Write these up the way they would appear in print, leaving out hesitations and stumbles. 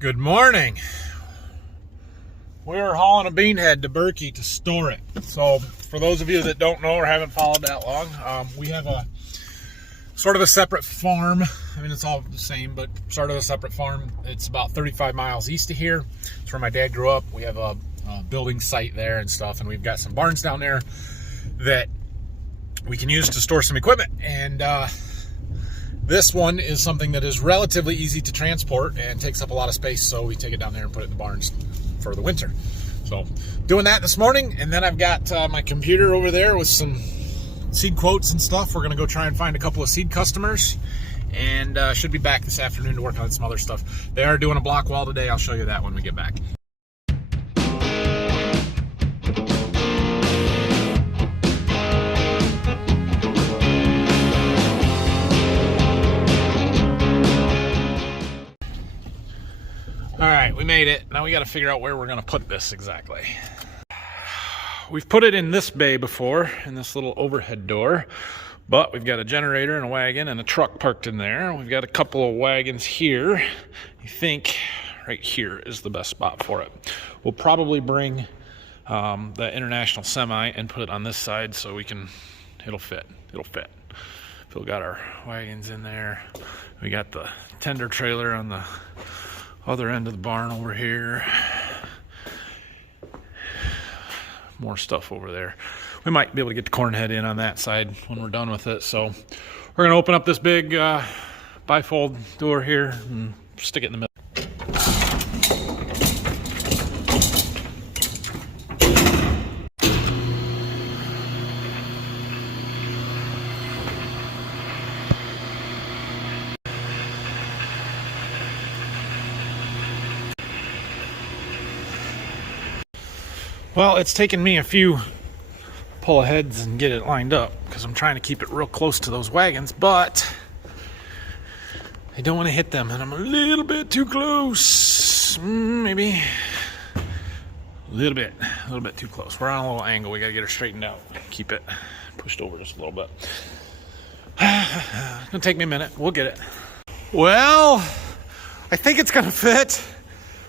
Good morning. We're hauling a bean head to Berkey to store it. So for those of you that don't know or haven't followed that long, we have a sort of a separate farm. I mean, it's all the same, but sort of a separate farm. It's about 35 miles east of here. It's where my dad grew up. We have a building site there and stuff, and we've got some barns down there that we can use to store some equipment. And this one is something that is relatively easy to transport and takes up a lot of space, so we take it down there and put it in the barns for the winter. So doing that this morning, and then I've got my computer over there with some seed quotes and stuff. We're gonna go try and find a couple of seed customers, and should be back this afternoon to work on some other stuff. They are doing a block wall today. I'll show you that when we get back. All right, we made it. Now we got to figure out where we're going to put this exactly. We've put it in this bay before, in this little overhead door, but we've got a generator and a wagon and a truck parked in there. We've got a couple of wagons here. I think right here is the best spot for it. We'll probably bring the International Semi and put it on this side so we can, it'll fit. We've got our wagons in there. We got the tender trailer on the other end of the barn over here. More stuff over there. We might be able to get the corn head in on that side when we're done with it. So we're gonna open up this big bifold door here and stick it in the middle. Well, it's taken me a few pull aheads and get it lined up because I'm trying to keep it real close to those wagons, but I don't want to hit them, and I'm a little bit too close. Maybe a little bit too close. We're on a little angle. We got to get her straightened out. Keep it pushed over just a little bit. It's gonna take me a minute. We'll get it. Well, I think it's gonna fit.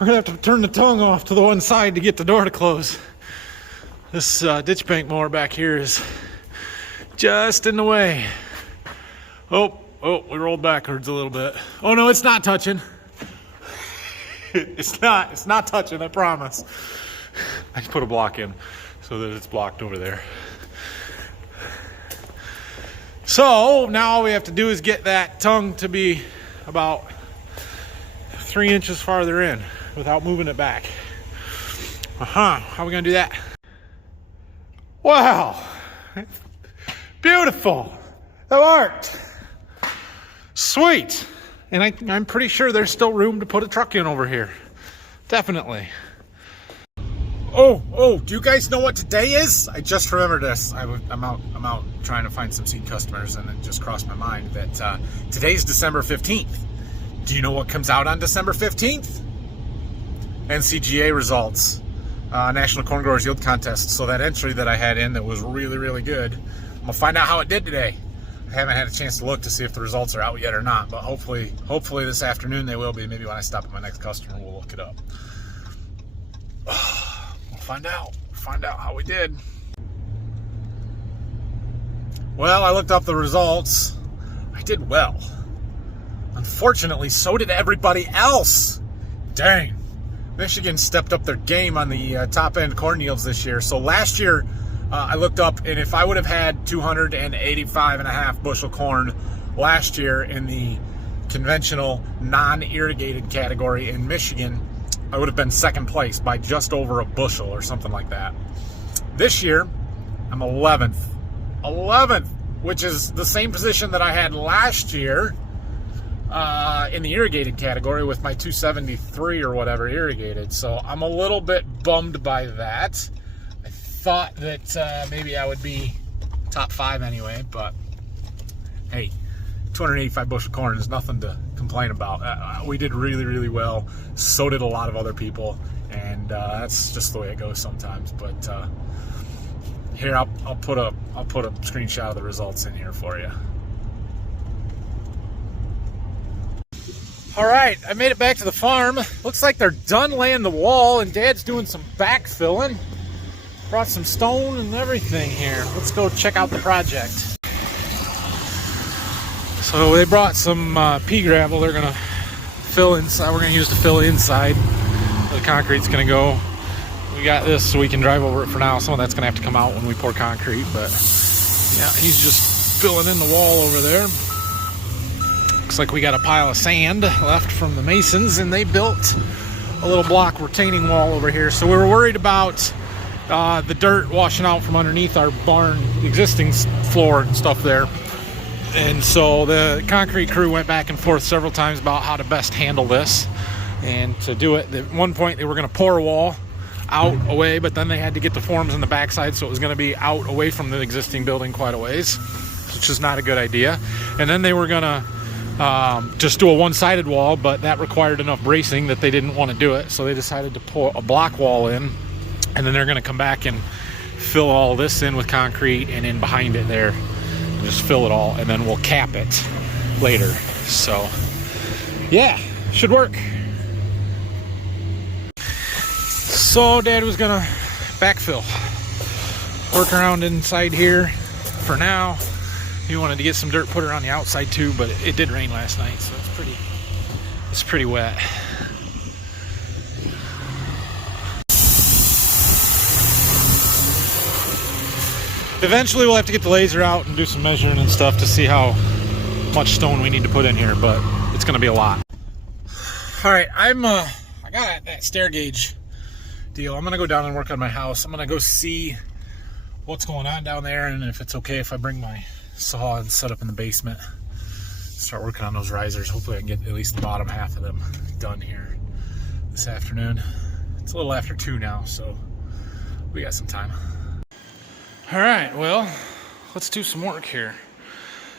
We're gonna have to turn the tongue off to the one side to get the door to close. This ditch bank mower back here is just in the way. Oh, we rolled backwards a little bit. Oh no, it's not touching. It's not touching, I promise. I just put a block in so that it's blocked over there. So now all we have to do is get that tongue to be about 3 inches farther in without moving it back. How are we gonna do that? Wow, beautiful, that worked. Sweet, and I'm pretty sure there's still room to put a truck in over here, definitely. Oh, do you guys know what today is? I just remembered this. I'm out trying to find some seed customers, and it just crossed my mind that today's December 15th. Do you know what comes out on December 15th? NCGA results, National Corn Growers Yield Contest. So that entry that I had in that was really, really good, I'm gonna find out how it did today. I haven't had a chance to look to see if the results are out yet or not, but hopefully this afternoon they will be. Maybe when I stop at my next customer, we'll look it up. We'll find out how we did. Well, I looked up the results. I did well. Unfortunately, so did everybody else. Dang. Michigan stepped up their game on the top end corn yields this year. So last year, I looked up, and if I would have had 285.5 bushel corn last year in the conventional non-irrigated category in Michigan, I would have been second place by just over a bushel or something like that. This year, I'm 11th, which is the same position that I had last year in the irrigated category with my 273 or whatever irrigated. So I'm a little bit bummed by that. I thought that maybe I would be top 5 anyway, but hey, 285 bushel corn is nothing to complain about. We did really, really well. So did a lot of other people, and that's just the way it goes sometimes. But here, I'll put a screenshot of the results in here for you. All right, I made it back to the farm. Looks like they're done laying the wall, and Dad's doing some backfilling. Brought some stone and everything here. Let's go check out the project. So they brought some pea gravel. They're gonna fill inside. We're gonna use to fill inside. The concrete's gonna go. We got this so we can drive over it for now. Some of that's gonna have to come out when we pour concrete, but yeah, he's just filling in the wall over there. Looks like we got a pile of sand left from the masons, and they built a little block retaining wall over here. So we were worried about the dirt washing out from underneath our barn, the existing floor and stuff there. And so the concrete crew went back and forth several times about how to best handle this. And to do it, at one point they were going to pour a wall out away, but then they had to get the forms on the backside, so it was going to be out away from the existing building quite a ways, which is not a good idea. And then they were going to just do a one-sided wall, but that required enough bracing that they didn't want to do it, so they decided to pour a block wall in, and then they're going to come back and fill all this in with concrete, and in behind it there, just fill it all, and then we'll cap it later. So yeah, should work. So Dad was gonna backfill, work around inside here for now. He wanted to get some dirt put around the outside too, but it did rain last night, so it's pretty wet. Eventually we'll have to get the laser out and do some measuring and stuff to see how much stone we need to put in here, but it's gonna be a lot. All right, I got that stair gauge deal. I'm gonna go down and work on my house. I'm gonna go see what's going on down there, and if it's okay if I bring my saw and set up in the basement, start working on those risers. Hopefully I can get at least the bottom half of them done here this afternoon. It's a little after 2 now, so we got some time. All right, well, let's do some work here.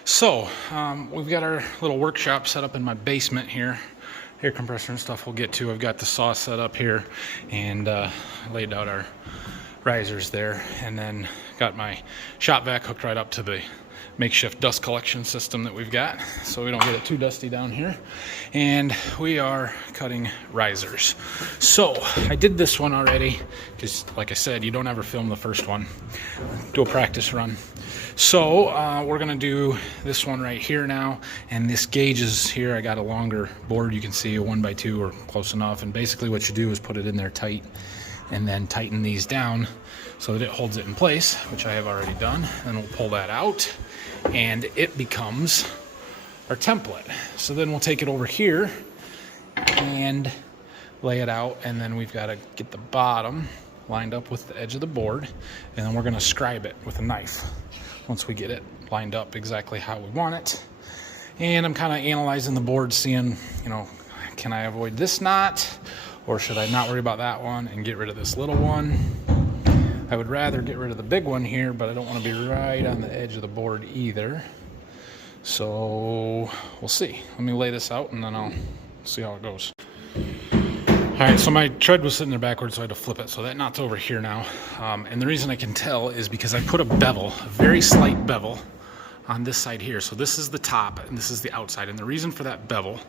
So we've got our little workshop set up in my basement here. Air compressor and stuff we'll get to. I've got the saw set up here, and laid out our risers there, and then got my shop vac hooked right up to the makeshift dust collection system that we've got, so we don't get it too dusty down here. And we are cutting risers. So I did this one already, because like I said, you don't ever film the first one. Do a practice run. So we're gonna do this one right here now, and this gauge is here. I got a longer board, you can see a 1x2 or close enough, and basically what you do is put it in there tight and then tighten these down so that it holds it in place, which I have already done. And we'll pull that out, and it becomes our template. So then we'll take it over here and lay it out, and then we've got to get the bottom lined up with the edge of the board, and then we're going to scribe it with a knife once we get it lined up exactly how we want it. And I'm kind of analyzing the board, seeing, you know, can I avoid this knot, or should I not worry about that one and get rid of this little one? I would rather get rid of the big one here, but I don't want to be right on the edge of the board either. So we'll see. Let me lay this out, and then I'll see how it goes. All right, so my tread was sitting there backwards, so I had to flip it. So that knot's over here now. And the reason I can tell is because I put a bevel, a very slight bevel, on this side here. So this is the top and this is the outside. And the reason for that bevel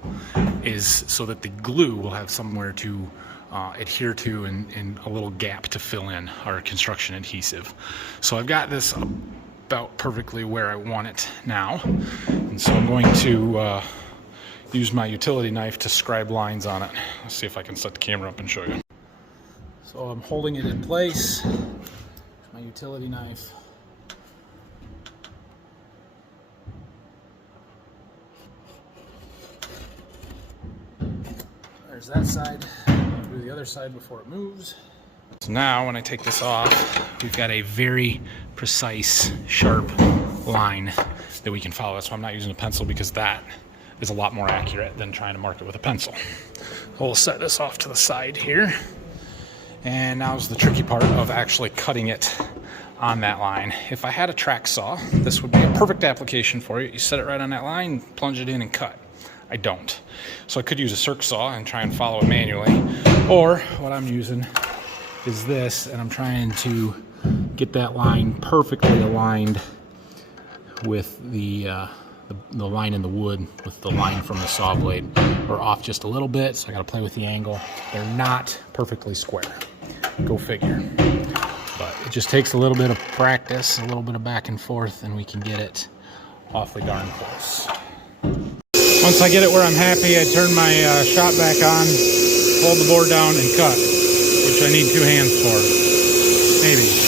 is so that the glue will have somewhere to adhere to, and a little gap to fill in our construction adhesive. So I've got this about perfectly where I want it now. And so I'm going to use my utility knife to scribe lines on it. Let's see if I can set the camera up and show you. So I'm holding it in place with my utility knife. There's that side. I'll do the other side before it moves. So now when I take this off, we've got a very precise, sharp line that we can follow. That's why I'm not using a pencil, because that is a lot more accurate than trying to mark it with a pencil. So we'll set this off to the side here. And now's the tricky part of actually cutting it on that line. If I had a track saw, this would be a perfect application for you. You set it right on that line, plunge it in and cut. I don't. So I could use a circ saw and try and follow it manually. Or what I'm using is this, and I'm trying to get that line perfectly aligned with the the line in the wood with the line from the saw blade are off just a little bit, so I gotta play with the angle. They're not perfectly square. Go figure. But it just takes a little bit of practice, a little bit of back and forth, and we can get it awfully darn close. Once I get it where I'm happy, I turn my shop back on, hold the board down, and cut, which I need 2 hands for, maybe.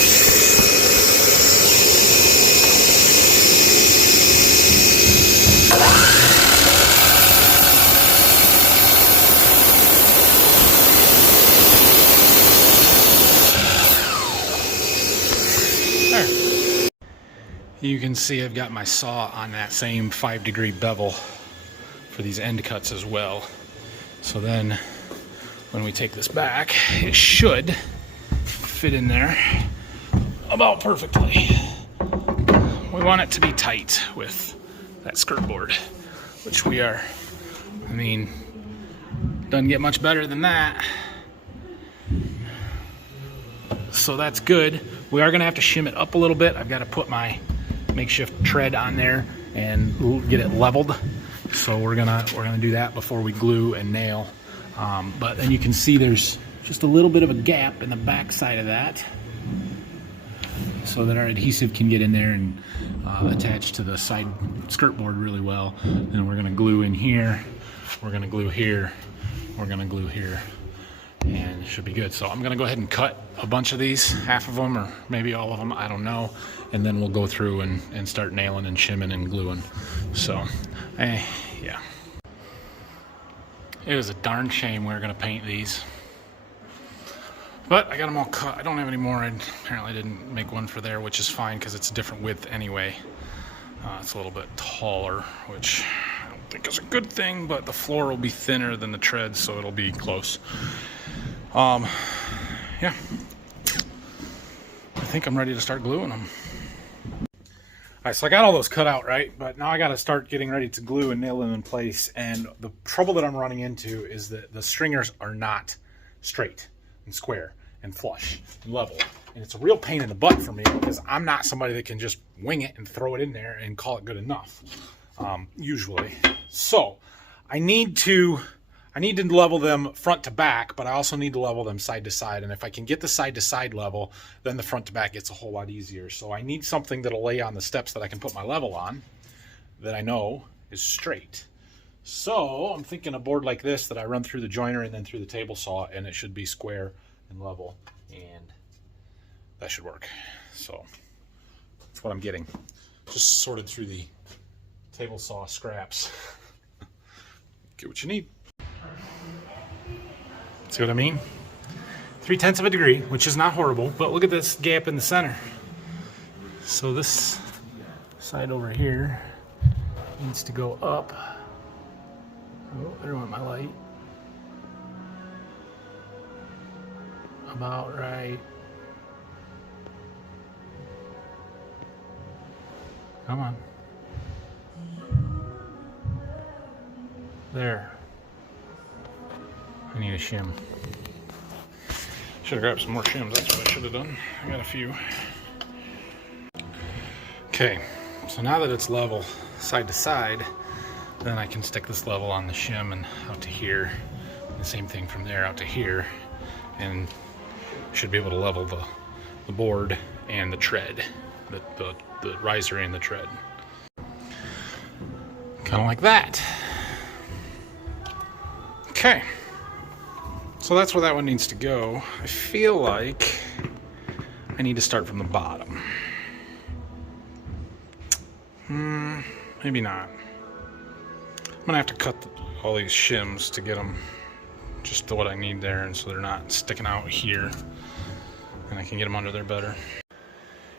There. You can see I've got my saw on that same 5-degree bevel for these end cuts as well. So then when we take this back, it should fit in there about perfectly. We want it to be tight with that skirt board, which we are. I mean, doesn't get much better than that. So that's good. We are gonna have to shim it up a little bit. I've got to put my makeshift tread on there and get it leveled. So we're gonna do that before we glue and nail. But then you can see there's just a little bit of a gap in the back side of that, so that our adhesive can get in there and attach to the side skirt board really well. Then we're gonna glue in here, we're gonna glue here, we're gonna glue here, and it should be good. So I'm gonna go ahead and cut a bunch of these, half of them or maybe all of them, I don't know, and then we'll go through and start nailing and shimming and gluing. So yeah, it was a darn shame we were gonna paint these, but I got them all cut. I don't have any more. I apparently didn't make one for there, which is fine because it's a different width anyway. It's a little bit taller, which I don't think is a good thing, but the floor will be thinner than the tread, so it'll be close. Yeah, I think I'm ready to start gluing them. All right, so I got all those cut out, right? But now I got to start getting ready to glue and nail them in place. And the trouble that I'm running into is that the stringers are not straight and square and flush and level. And it's a real pain in the butt for me because I'm not somebody that can just wing it and throw it in there and call it good enough, usually. So I need to level them front to back, but I also need to level them side to side. And if I can get the side to side level, then the front to back gets a whole lot easier. So I need something that'll lay on the steps that I can put my level on that I know is straight. So I'm thinking a board like this that I run through the joiner and then through the table saw, and it should be square and level, and that should work. So that's what I'm getting. Just sorted through the table saw scraps. Get what you need. See what I mean? 3/10 of a degree, which is not horrible, but look at this gap in the center. So this side over here needs to go up. Oh, there went my light. About right. Come on. There. I need a shim. Should have grabbed some more shims, that's what I should have done. I got a few. Okay, so now that it's level side to side, then I can stick this level on the shim and out to here. And the same thing from there out to here. And should be able to level the board and the tread, the riser and the tread. Kind of like that. Okay. So that's where that one needs to go. I feel like I need to start from the bottom. Maybe not. I'm gonna have to cut all these shims to get them just to what I need there, and so they're not sticking out here, and I can get them under there better.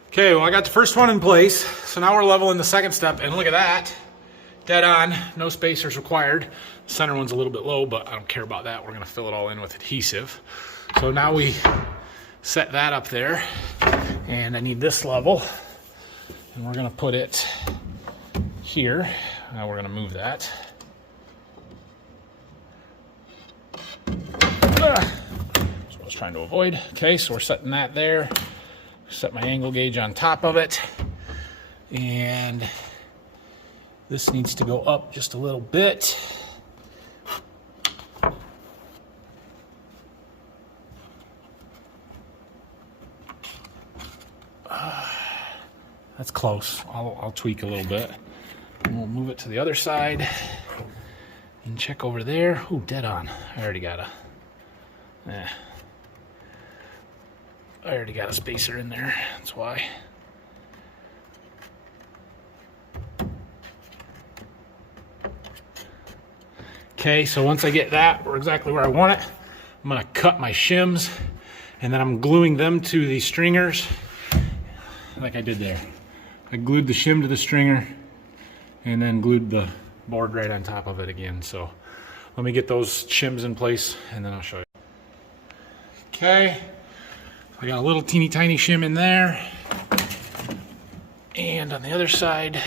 Okay, well I got the first one in place, so now we're leveling the second step, and look at that. Dead on, no spacers required. The center one's a little bit low, but I don't care about that. We're gonna fill it all in with adhesive. So now we set that up there, and I need this level, and we're gonna put it here. Now we're gonna move that. That's what I was trying to avoid. Okay, so we're setting that there. Set my angle gauge on top of it, and This needs to go up just a little bit. That's close. I'll tweak a little bit. And we'll move it to the other side and check over there. Ooh, dead on. I already got a spacer in there. That's why. Okay, so once I get that, we're exactly where I want it. I'm gonna cut my shims and then I'm gluing them to the stringers like I did there. I glued the shim to the stringer and then glued the board right on top of it again. So let me get those shims in place and then I'll show you. Okay, I got a little teeny tiny shim in there. And on the other side,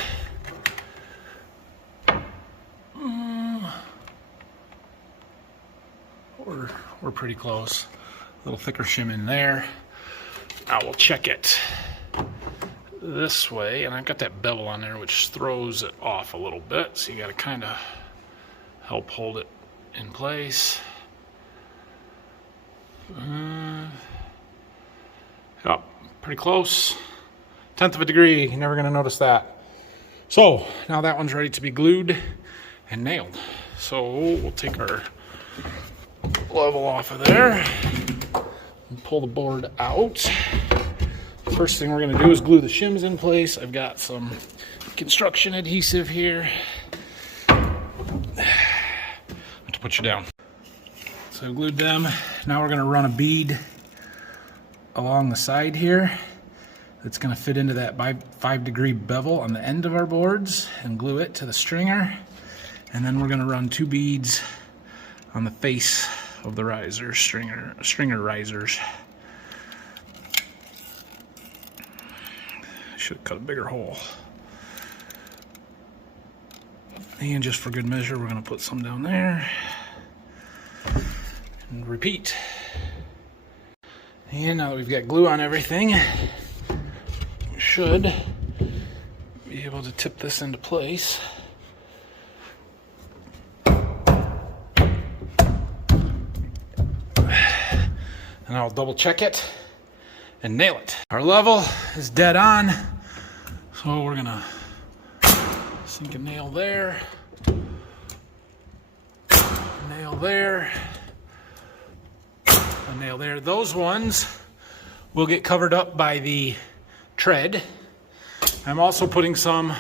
we're pretty close. A little thicker shim in there. Now we'll check it this way, and I've got that bevel on there which throws it off a little bit, so you got to kind of help hold it in place. Yep, pretty close. 1/10 of a degree, you're never going to notice that. So now that one's ready to be glued and nailed. So we'll take our level off of there and pull the board out. First thing we're going to do is glue the shims in place. I've got some construction adhesive here. I have to put you down. So I've glued them. Now we're going to run a bead along the side here. That's going to fit into that 5-degree bevel on the end of our boards and glue it to the stringer. And then we're going to run 2 beads on the face of the riser, stringer risers. Should have cut a bigger hole. And just for good measure, we're going to put some down there. And repeat. And now that we've got glue on everything, we should be able to tip this into place. And I'll double check it and nail it. Our level is dead on, so we're gonna sink a nail there, a nail there, a nail there. Those ones will get covered up by the tread. I'm also putting some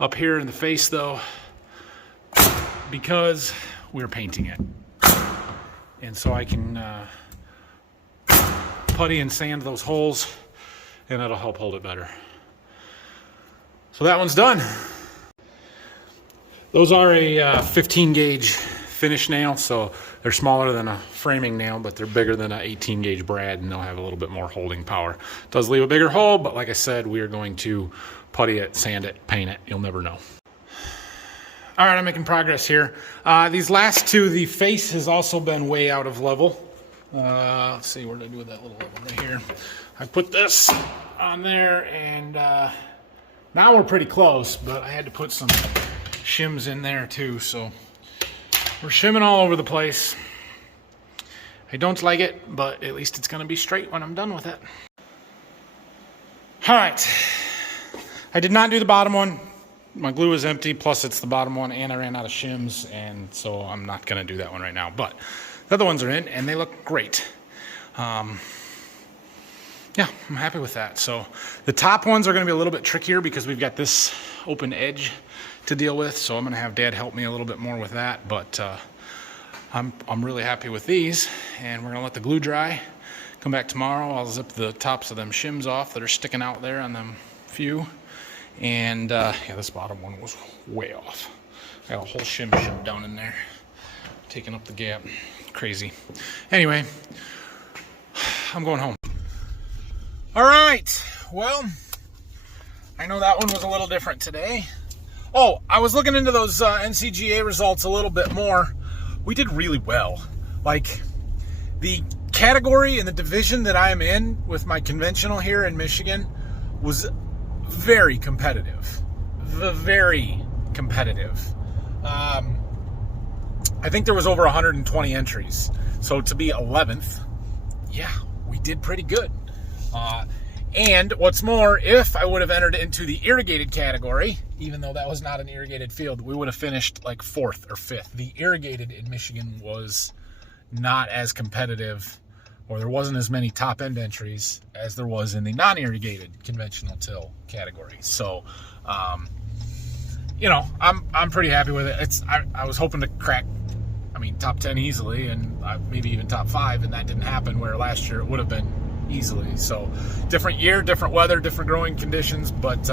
up here in the face though, because we're painting it. And so I can putty and sand those holes, and it'll help hold it better. So that one's done. Those are a 15 gauge finish nail, so they're smaller than a framing nail, but they're bigger than an 18 gauge brad, and they'll have a little bit more holding power. It does leave a bigger hole, but like I said, we are going to putty it, sand it, paint it. You'll never know. All right, I'm making progress here. These last two, the face has also been way out of level. Let's see, what did I do with that little level right here? I put this on there, and now we're pretty close, but I had to put some shims in there too, so we're shimming all over the place. I don't like it, but at least it's gonna be straight when I'm done with it. All right, I did not do the bottom one. My glue is empty, plus it's the bottom one, and I ran out of shims, and so I'm not gonna do that one right now, but the other ones are in, and they look great. Yeah, I'm happy with that. So the top ones are gonna be a little bit trickier because we've got this open edge to deal with, so I'm gonna have Dad help me a little bit more with that, but I'm really happy with these, and we're gonna let the glue dry. Come back tomorrow, I'll zip the tops of them shims off that are sticking out there on them few. And yeah, this bottom one was way off. I got a whole shim shoved down in there, taking up the gap. Crazy. Anyway, I'm going home. All right, well, I know that one was a little different today. Oh, I was looking into those NCGA results a little bit more. We did really well. Like, the category and the division that I'm in with my conventional here in Michigan was very competitive. very competitive. I think there was over 120 entries. So to be 11th, yeah, we did pretty good. And what's more, if I would have entered into the irrigated category, even though that was not an irrigated field, we would have finished like 4th or 5th. The irrigated in Michigan was not as competitive, or there wasn't as many top-end entries as there was in the non-irrigated conventional till category. So, you know, I'm pretty happy with it. I was hoping to crack, top 10 easily, and maybe even top 5, and that didn't happen, where last year it would have been easily. So different year, different weather, different growing conditions, but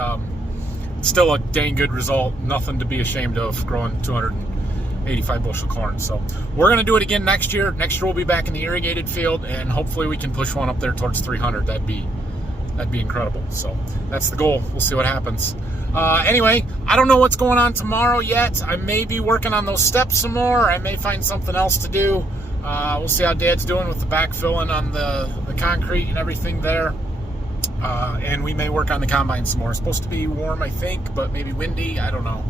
still a dang good result. Nothing to be ashamed of, growing 285 bushel corn. So we're going to do it again next year. Next year we'll be back in the irrigated field, and hopefully we can push one up there towards 300. That'd be incredible. So that's the goal. We'll see what happens. Anyway, I don't know what's going on tomorrow yet. I may be working on those steps some more. I may find something else to do. We'll see how Dad's doing with the backfilling on the concrete and everything there. And we may work on the combine some more. It's supposed to be warm, I think, but maybe windy. I don't know.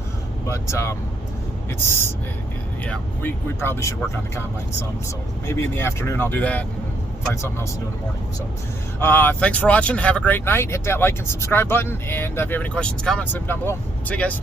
But we probably should work on the combine some. So maybe in the afternoon I'll do that and find something else to do in the morning. So thanks for watching. Have a great night. Hit that like and subscribe button. And if you have any questions, comments, leave them down below. See you guys.